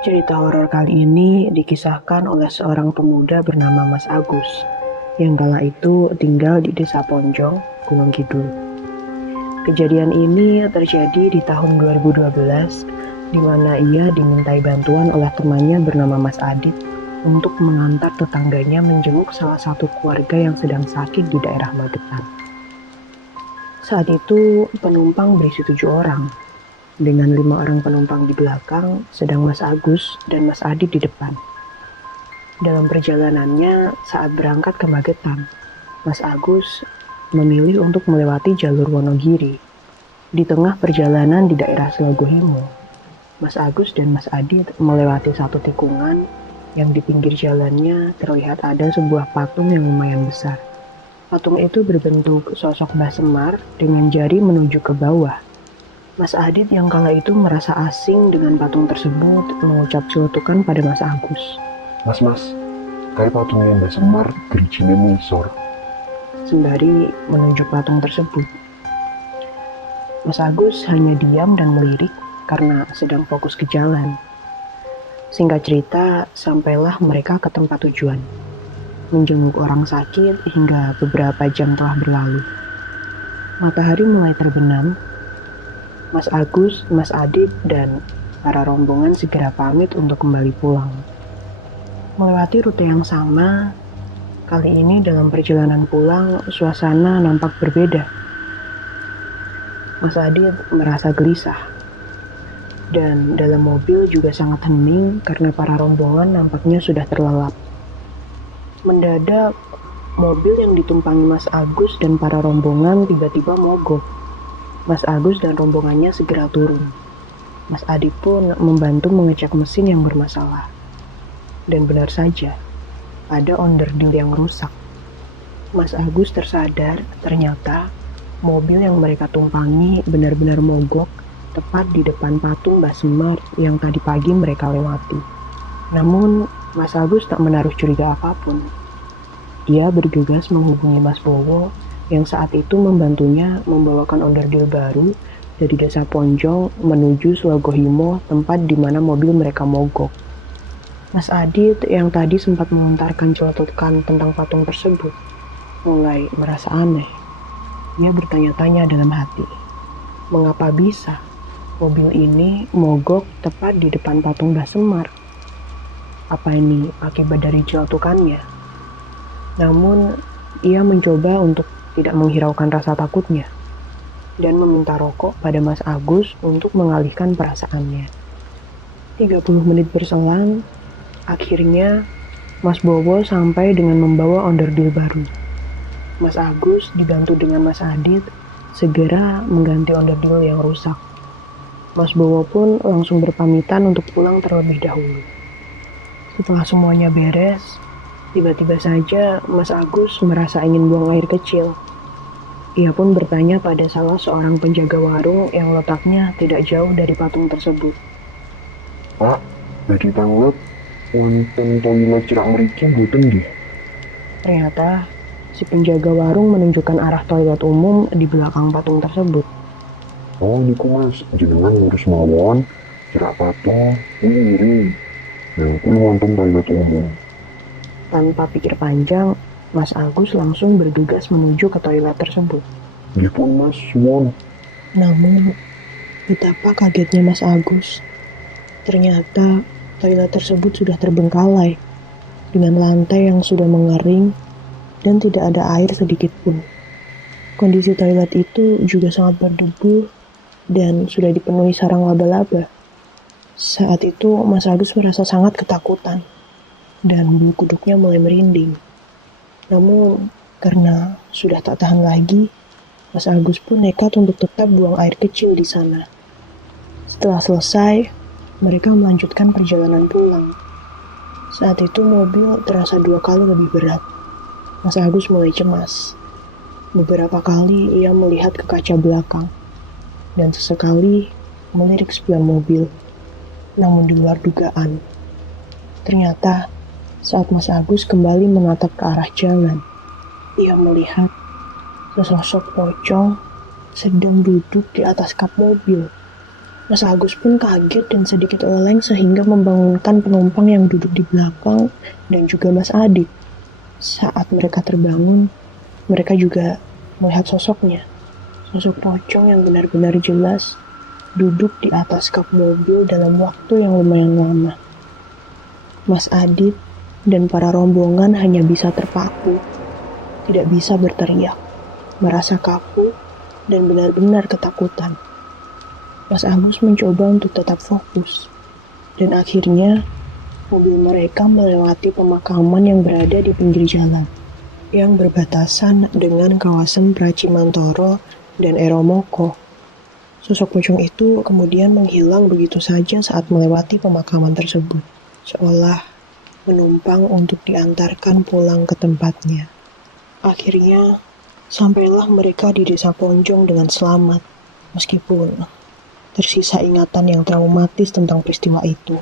Cerita horor kali ini dikisahkan oleh seorang pemuda bernama Mas Agus, yang kala itu tinggal di Desa Ponjong, Gunung Kidul. Kejadian ini terjadi di tahun 2012, di mana ia dimintai bantuan oleh temannya bernama Mas Adit untuk mengantar tetangganya menjenguk salah satu keluarga yang sedang sakit di daerah Magetan. Saat itu penumpang berisi 7 orang, dengan 5 orang penumpang di belakang, sedang Mas Agus dan Mas Adit di depan. Dalam perjalanannya, saat berangkat ke Magetan, Mas Agus memilih untuk melewati jalur Wonogiri. Di tengah perjalanan di daerah Selagohimo, Mas Agus dan Mas Adit melewati satu tikungan yang di pinggir jalannya terlihat ada sebuah patung yang lumayan besar. Patung itu berbentuk sosok Mbah Semar dengan jari menuju ke bawah. Mas Adit yang kala itu merasa asing dengan patung tersebut mengucap celutukan pada Mas Agus. Mas, kayak patungnya Mbak Semar, gerijine mengisor. Sembari menunjuk patung tersebut. Mas Agus hanya diam dan melirik karena sedang fokus ke jalan. Singkat cerita, sampailah mereka ke tempat tujuan. Menjenguk orang sakit hingga beberapa jam telah berlalu. Matahari mulai terbenam. Mas Agus, Mas Adit, dan para rombongan segera pamit untuk kembali pulang. Melewati rute yang sama, kali ini dalam perjalanan pulang, suasana nampak berbeda. Mas Adit merasa gelisah. Dan dalam mobil juga sangat hening karena para rombongan nampaknya sudah terlelap. Mendadak, mobil yang ditumpangi Mas Agus dan para rombongan tiba-tiba mogok. Mas Agus dan rombongannya segera turun. Mas Adit pun membantu mengecek mesin yang bermasalah. Dan benar saja, ada onderdil yang rusak. Mas Agus tersadar ternyata mobil yang mereka tumpangi benar-benar mogok tepat di depan patung Mbah Semar yang tadi pagi mereka lewati. Namun, Mas Agus tak menaruh curiga apapun. Ia bergegas menghubungi Mas Bowo yang saat itu membantunya membawakan onderdil baru dari Desa Ponjong menuju Selagohimo, tempat di mana mobil mereka mogok. Mas Adit yang tadi sempat melontarkan celutukan tentang patung tersebut mulai merasa aneh. Ia bertanya-tanya dalam hati, mengapa bisa mobil ini mogok tepat di depan patung Mbah Semar? Apa ini akibat dari celutukannya? Namun, ia mencoba untuk tidak menghiraukan rasa takutnya dan meminta rokok pada Mas Agus untuk mengalihkan perasaannya. 30 menit berselang, akhirnya Mas Bowo sampai dengan membawa onderdil baru. Mas Agus dibantu dengan Mas Adit segera mengganti onderdil yang rusak. Mas Bowo pun langsung berpamitan untuk pulang terlebih dahulu. Setelah semuanya beres, tiba-tiba saja Mas Agus merasa ingin buang air kecil. Ia pun bertanya pada salah seorang penjaga warung yang letaknya tidak jauh dari patung tersebut. Pak, jadi tanglet wonten toilet cerak mriki mboten nggih? Ternyata si penjaga warung menunjukkan arah toilet umum di belakang patung tersebut. Oh niku Mas, jenengan ngurus mawon cerak patung ngiri. Yang kuwi wonten toilet umum. Tanpa pikir panjang, Mas Agus langsung bergegas menuju ke toilet tersebut. Nggih pun Mas, suwun. Namun, betapa kagetnya Mas Agus. Ternyata toilet tersebut sudah terbengkalai, dengan lantai yang sudah mengering dan tidak ada air sedikit pun. Kondisi toilet itu juga sangat berdebu dan sudah dipenuhi sarang laba-laba. Saat itu Mas Agus merasa sangat ketakutan dan bulu kuduknya mulai merinding. Namun, karena sudah tak tahan lagi, Mas Agus pun nekat untuk tetap buang air kecil di sana. Setelah selesai, mereka melanjutkan perjalanan pulang. Saat itu mobil terasa 2 kali lebih berat. Mas Agus mulai cemas. Beberapa kali ia melihat ke kaca belakang, dan sesekali melirik spion mobil. Namun di luar dugaan, ternyata saat Mas Agus kembali menatap ke arah jalan, ia melihat sesosok pocong sedang duduk di atas kap mobil. Mas Agus pun kaget dan sedikit oleng sehingga membangunkan penumpang yang duduk di belakang dan juga Mas Adit. Saat mereka terbangun, mereka juga melihat sosoknya. Sosok pocong yang benar-benar jelas duduk di atas kap mobil dalam waktu yang lumayan lama. Mas Adit dan para rombongan hanya bisa terpaku, tidak bisa berteriak, merasa kaku dan benar-benar ketakutan. Mas Agus mencoba untuk tetap fokus, dan akhirnya mobil mereka melewati pemakaman yang berada di pinggir jalan, yang berbatasan dengan kawasan Pracimantoro dan Eromoko. Sosok pocong itu kemudian menghilang begitu saja saat melewati pemakaman tersebut, seolah menumpang untuk diantarkan pulang ke tempatnya. Akhirnya, sampailah mereka di desa Ponjong dengan selamat, meskipun tersisa ingatan yang traumatis tentang peristiwa itu.